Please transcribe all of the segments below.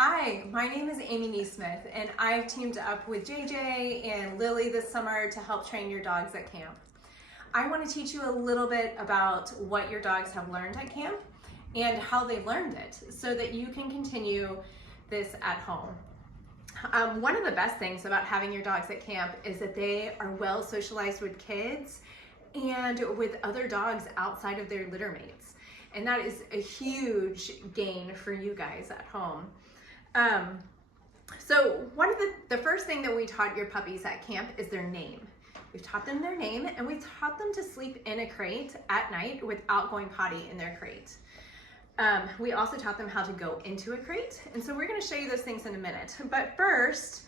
Hi, my name is Amy Neesmith, and I've teamed up with JJ and Lily this summer to help train your dogs at camp. I want to teach you a little bit about what your dogs have learned at camp and how they learned it so that you can continue this at home. One of the best things about having your dogs at camp is that they are well socialized with kids and with other dogs outside of their litter mates. And that is a huge gain for you guys at home. So one of the first thing that we taught your puppies at camp is their name. We've taught them their name, and we've taught them to sleep in a crate at night without going potty in their crate. We also taught them how to go into a crate, and so we're going to show you those things in a minute. But first,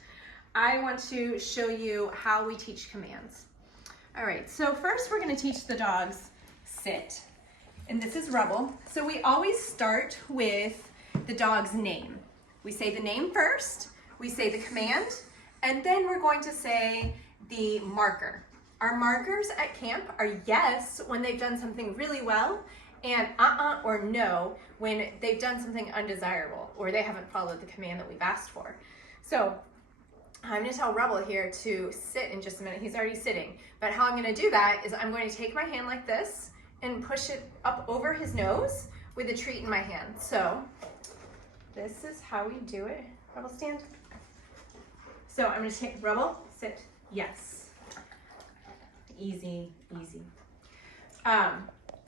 I want to show you how we teach commands. All right, so first we're going to teach the dogs sit, and this is Rubble. So we always start with the dog's name. We say the name first, we say the command, and then we're going to say the marker. Our markers at camp are yes when they've done something really well, and or no when they've done something undesirable or they haven't followed the command that we've asked for. So I'm going to tell Rubble here to sit in just a minute. He's already sitting, but how I'm going to do that is I'm going to take my hand like this and push it up over his nose with a treat in my hand. So this is how we do it. Rubble, stand. So I'm going to take Rubble, sit, yes. Easy, easy.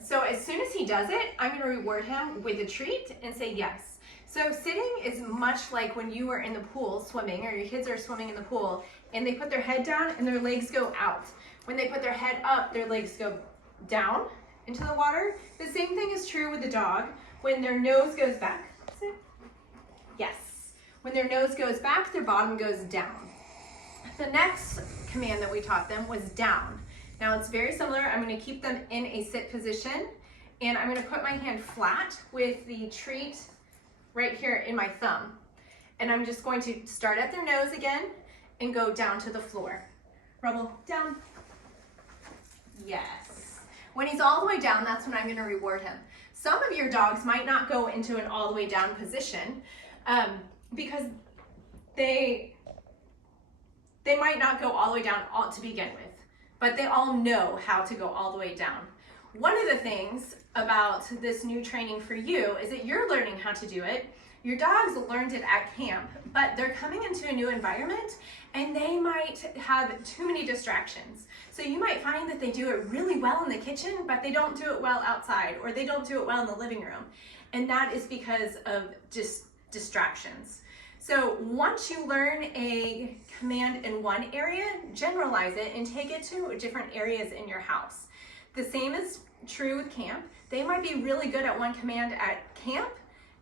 So as soon as he does it, I'm going to reward him with a treat and say yes. So sitting is much like when you were in the pool swimming, or your kids are swimming in the pool, and they put their head down and their legs go out. When they put their head up, their legs go down into the water. The same thing is true with the dog. When their nose goes back, sit. Yes. When their nose goes back, their bottom goes down. The next command that we taught them was down. Now it's very similar. I'm going to keep them in a sit position, and I'm going to put my hand flat with the treat right here in my thumb. And I'm just going to start at their nose again and go down to the floor. Rubble, down. Yes. When he's all the way down, that's when I'm going to reward him. Some of your dogs might not go into an all the way down position because they might not go all the way down to begin with, but they all know how to go all the way down. One of the things about this new training for you is that you're learning how to do it. Your dogs learned it at camp, but they're coming into a new environment and they might have too many distractions. So you might find that they do it really well in the kitchen, but they don't do it well outside, or they don't do it well in the living room. And that is because of just distractions. So once you learn a command in one area, generalize it and take it to different areas in your house. The same is true with camp. They might be really good at one command at camp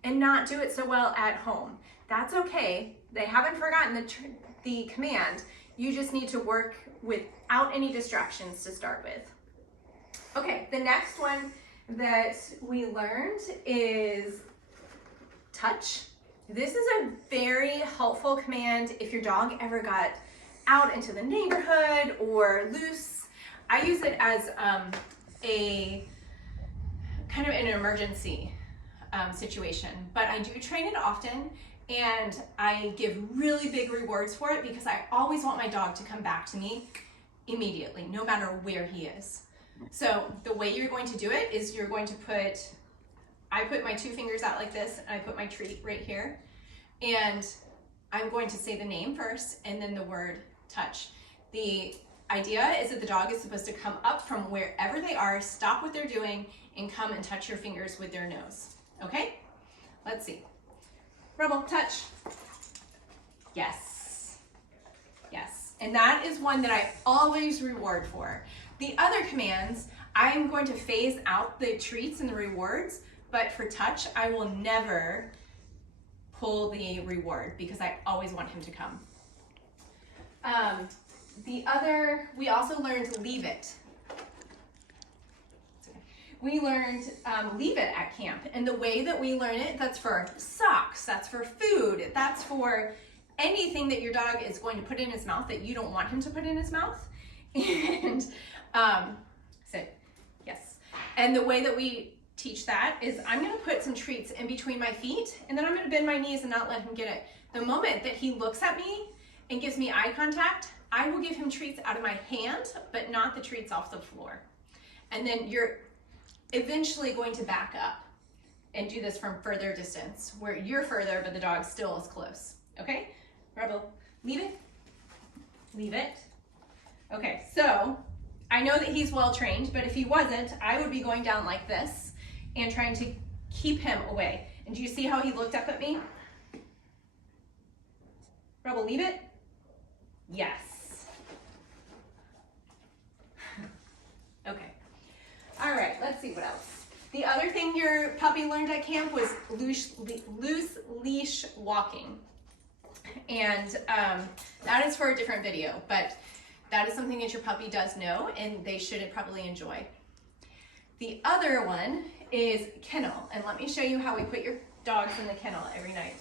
and not do it so well at home. That's okay. They haven't forgotten the command. You just need to work without any distractions to start with. Okay, the next one that we learned is touch. This is a very helpful command if your dog ever got out into the neighborhood or loose. I use it as a kind of an emergency situation, but I do train it often, and I give really big rewards for it because I always want my dog to come back to me immediately, no matter where he is. So the way you're going to do it is you're going to I put my 2 fingers out like this, and I put my treat right here, and I'm going to say the name first and then the word touch. The idea is that the dog is supposed to come up from wherever they are, stop what they're doing, and come and touch your fingers with their nose. Okay? Let's see. Rubble, touch. Yes. Yes. And that is one that I always reward for. The other commands, I'm going to phase out the treats and the rewards, but for touch, I will never pull the reward because I always want him to come. We also learned leave it. We learned leave it at camp, and the way that we learn it, that's for socks, that's for food, that's for anything that your dog is going to put in his mouth that you don't want him to put in his mouth. And sit, yes. And the way that we teach that is I'm gonna put some treats in between my feet, and then I'm gonna bend my knees and not let him get it. The moment that he looks at me and gives me eye contact, I will give him treats out of my hand, but not the treats off the floor. And then you're eventually going to back up and do this from further distance, where you're further, but the dog still is close, okay? Rebel, leave it, leave it. Okay, so I know that he's well trained, but if he wasn't, I would be going down like this and trying to keep him away. And do you see how he looked up at me? Rebel, leave it. Yes. Okay. All right, let's see what else. The other thing your puppy learned at camp was loose leash walking. And that is for a different video, but that is something that your puppy does know and they should probably enjoy. The other one is kennel. And let me show you how we put your dogs in the kennel every night.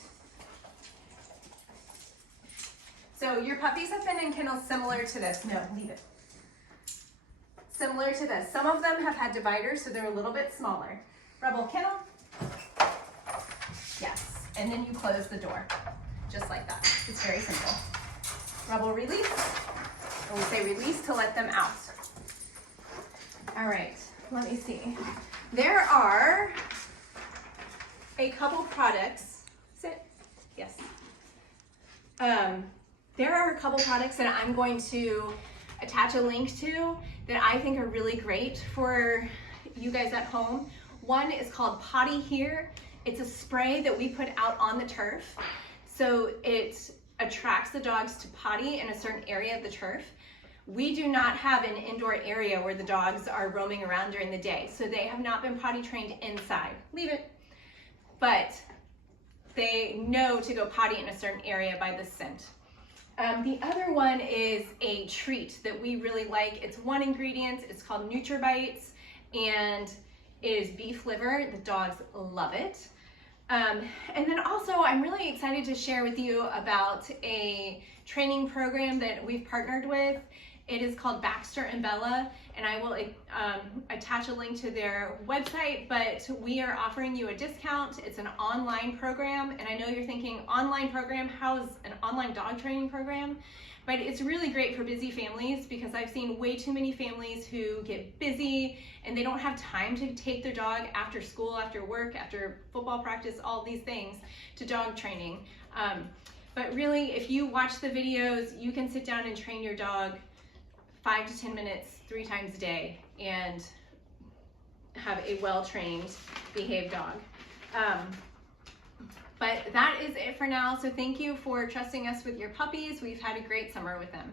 So your puppies have been in kennels similar to this. No, leave it. Similar to this. Some of them have had dividers, so they're a little bit smaller. Rebel, kennel. Yes, and then you close the door, just like that. It's very simple. Rebel, release. And we say release to let them out. All right, let me see. There are a couple products. Sit. Yes. There are a couple products that I'm going to attach a link to that I think are really great for you guys at home. One is called Potty Here. It's a spray that we put out on the turf. So it attracts the dogs to potty in a certain area of the turf. We do not have an indoor area where the dogs are roaming around during the day. So they have not been potty trained inside. Leave it. But they know to go potty in a certain area by the scent. The other one is a treat that we really like. It's one ingredient. It's called NutriBites, and it is beef liver. The dogs love it. And then also, I'm really excited to share with you about a training program that we've partnered with. It is called Baxter and Bella, and I will attach a link to their website, but we are offering you a discount. It's an online program, and I know you're thinking, online program, how is an online dog training program? But it's really great for busy families because I've seen way too many families who get busy and they don't have time to take their dog after school, after work, after football practice, all these things to dog training. But really, if you watch the videos, you can sit down and train your dog 5 to 10 minutes, 3 times a day, and have a well-trained, behaved dog. But that is it for now. So thank you for trusting us with your puppies. We've had a great summer with them.